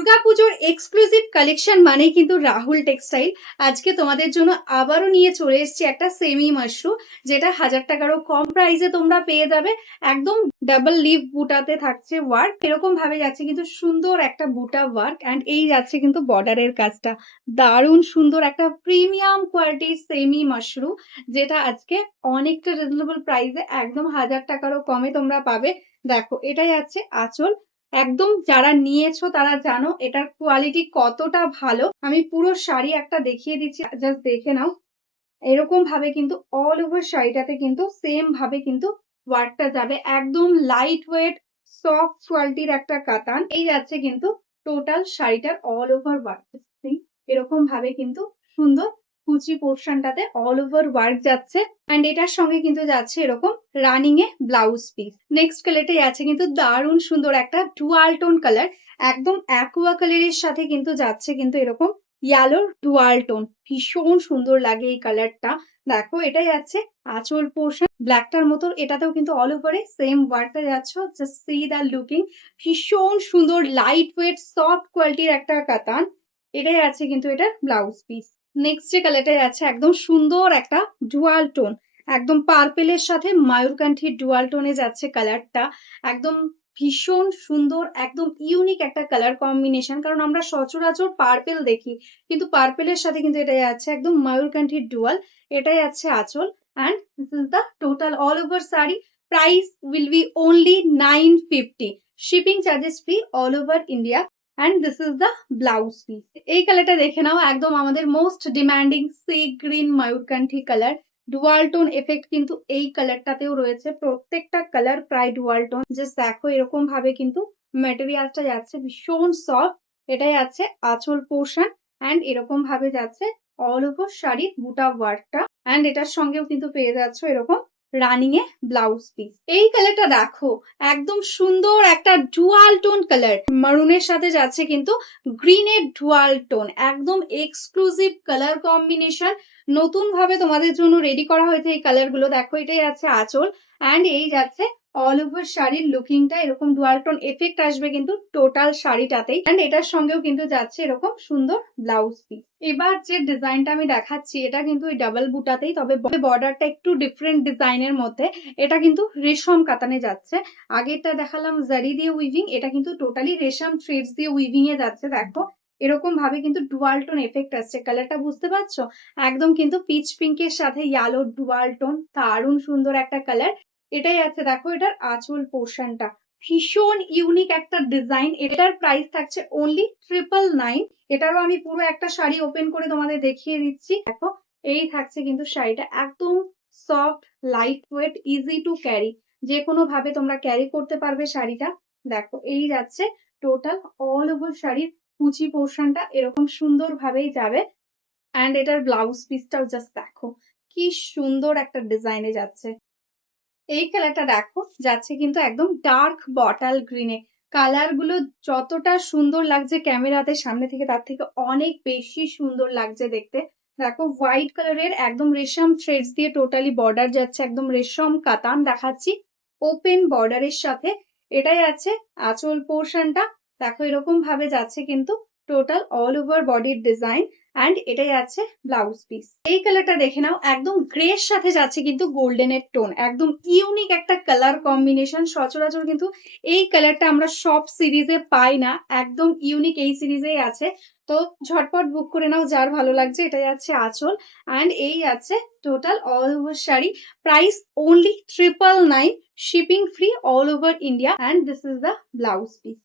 দুর্গাপুজোর exclusive collection মানেই কিন্তু রাহুল টেক্সটাইল। আজকে তোমাদের জন্য আবারও নিয়ে চলে এসেছি একটা সেমি মাশরু, যেটা 1000 টাকারও কম প্রাইসে তোমরা পেয়ে যাবে। একদম ডাবল লিভ বুটাতে থাকছে ওয়ার্ক, এরকম ভাবে যাচ্ছে কিন্তু সুন্দর একটা বুটা ওয়ার্ক। অ্যান্ড এই যাচ্ছে কিন্তু বর্ডারের কাজটা, দারুণ সুন্দর একটা প্রিমিয়াম কোয়ালিটির সেমি মাশরু, যেটা আজকে অনেকটা রিজনেবল প্রাইসে একদম 1000 টাকারও কমে তোমরা পাবে। দেখো, এটাই আছে আঁচল। একদম যারা নিয়েছো তারা জানো এটার কোয়ালিটি কতটা ভালো। আমি পুরো শাড়ি একটা দেখিয়ে দিচ্ছি, জাস্ট দেখে নাও। এরকম ভাবে কিন্তু অল ওভার শাড়িটাতে কিন্তু সেম ভাবে কিন্তু ওয়ার্কটা যাবে। একদম লাইট ওয়েট সফট কোয়ালিটির একটা কাতান। এই যাচ্ছে কিন্তু টোটাল শাড়িটার অল ওভার ওয়ার্ক। এরকম ভাবে কিন্তু সুন্দর কুচি পোর্শনটাতে অল ওভার ওয়ার্ক যাচ্ছে। অ্যান্ড এটার সঙ্গে কিন্তু যাচ্ছে এরকম রানিং এ ব্লাউজ পিস। নেক্সট কালারটাই আছে কিন্তু দারুণ সুন্দর একটা ডুয়াল টোন কালার, একদম অ্যাকুয়া কালারের সাথে কিন্তু যাচ্ছে কিন্তু এরকম ইয়ালোর ডুয়াল টোন। ভীষণ সুন্দর লাগে এই কালারটা। দেখো, এটাই যাচ্ছে আঁচল পোর্শন ব্ল্যাকটার মতো, এটাতেও কিন্তু অল ওভারে সেম ওয়ার্কটা যাচ্ছে। জাস্ট সি দ্য লুকিং, ভীষণ সুন্দর লাইট ওয়েট সফট কোয়ালিটির একটা কাতান। এটাই আছে কিন্তু এটার ব্লাউজ পিস। নেক্সট যে কালারটা আছে একদম সুন্দর একটা ডুয়াল টোন, একদম পার্পেলের সাথে ময়ূরকান্ঠী ডুয়াল টোনে যাচ্ছে কালারটা। একদম ভীষণ সুন্দর, একদম ইউনিক একটা কালার কম্বিনেশন, কারণ আমরা সচরাচর পার্পেল দেখি, কিন্তু পার্পেলের সাথে কিন্তু এটাই আছে একদম ময়ূরকান্ঠী ডুয়াল। এটাই আছে আঁচল। And this is the total all over sari. Price will be only 950, shipping charges free all over India. And this is the blouse piece. এই কালারটা দেখে নাও, একদম আমাদের মোস্ট ডিমান্ডিং সি গ্রিন ময়ূরকান্ঠী কালার। ডুয়াল টোন এফেক্ট কিন্তু এই কালারটাতেও রয়েছে, প্রত্যেকটা কালার প্রায় ডুয়াল টোন। জাস্ট দেখো, এরকম ভাবে কিন্তু ম্যাটেরিয়ালটা যাচ্ছে ভীষণ সফট। এটাই আছে আঁচল পোর্শন। অ্যান্ড এরকম ভাবে যাচ্ছে অল ওভার শাড়ির বুটা ওয়ার্কটা। অ্যান্ড এটার সঙ্গেও কিন্তু পেয়ে যাচ্ছ এরকম রানিং এ ব্লাউজ পিস। এই কালারটা দেখো, একদম সুন্দর একটা ডুয়াল টোন কালার, মারুনের সাথে যাচ্ছে কিন্তু গ্রিনের ডুয়াল টোন। একদম এক্সক্লুসিভ কালার কম্বিনেশন, নতুন ভাবে তোমাদের জন্য রেডি করা হয়েছে এই কালার গুলো। দেখো, এটাই আছে আঁচল। অ্যান্ড এই যাচ্ছে অল ওভার শাড়ির লুকিংটা, এরকম ডুয়াল টোন এফেক্ট আসবে কিন্তু টোটাল শাড়িটাতেই। অ্যান্ড এটার সঙ্গেও কিন্তু যাচ্ছে এরকম সুন্দর ব্লাউজ পিস। এবার যে ডিজাইনটা আমি দেখাচ্ছি এটা কিন্তু ওই ডাবল বুটাতেই, তবে বর্ডারটা একটু ডিফারেন্ট ডিজাইনের মধ্যে। এটা কিন্তু রেশম কাতানে যাচ্ছে। আগেরটা দেখালাম জারি দিয়ে উইভিং, এটা কিন্তু টোটালি রেশম থ্রেডস দিয়ে উইভিং এ যাচ্ছে। দেখো, এরকম ভাবে কিন্তু ডুয়াল টোন এফেক্ট আসছে। কালারটা বুঝতে পারছো? একদম কিন্তু পিচ পিঙ্কের সাথে ইয়ালো ডুয়াল টোন, দারুণ সুন্দর একটা কালার। এটাই আছে, দেখো এটার আঁচল পোর্শনটা, ভীষণ ইউনিক একটা ডিজাইন। এটার প্রাইস থাকছে অনলি 999। এটারও আমি পুরো একটা শাড়ি ওপেন করে তোমাদের দেখিয়ে দিচ্ছি। দেখো, এই থাকছে কিন্তু শাড়িটা, একদম soft light weight easy to carry, যে কোনো ভাবে তোমরা ক্যারি করতে পারবে শাড়িটা। দেখো, এই যাচ্ছে টোটাল অল ওভার শাড়ির কুচি পোর্শনটা এরকম সুন্দর ভাবেই যাবে। অ্যান্ড এটার ব্লাউজ পিসটাও জাস্ট দেখো কি সুন্দর একটা ডিজাইনে যাচ্ছে। এই কালারটা দেখো, যাচ্ছে কিন্তু একদম ডার্ক বটাল গ্রিনে। কালার গুলো যতটা সুন্দর লাগছে ক্যামেরাতে সামনে থেকে, তার থেকে অনেক বেশি সুন্দর লাগছে দেখতে। দেখো, হোয়াইট কালারের একদম রেশম থ্রেডস দিয়ে টোটালি বর্ডার যাচ্ছে, একদম রেশম কাতান দেখাচ্ছি ওপেন বর্ডারের সাথে। এটাই আছে আঁচল পোর্শনটা। দেখো, এরকম ভাবে যাচ্ছে কিন্তু টোটাল অল ওভার বডির ডিজাইন। অ্যান্ড এটাই আছে ব্লাউজ পিস। এই কালারটা দেখে নাও, একদম গ্রের সাথে যাচ্ছে কিন্তু গোল্ডেনের টোন, একদম ইউনিক একটা কালার কম্বিনেশন। সচরাচর কিন্তু এই কালারটা আমরা সব সিরিজে পাই না, একদম ইউনিক এই সিরিজেই আছে। তো ঝটপট বুক করে নাও যার ভালো লাগছে। এটা যাচ্ছে আঁচল। অ্যান্ড এই আছে total all over sari. Price only 999, shipping free all over India. And this is the blouse piece.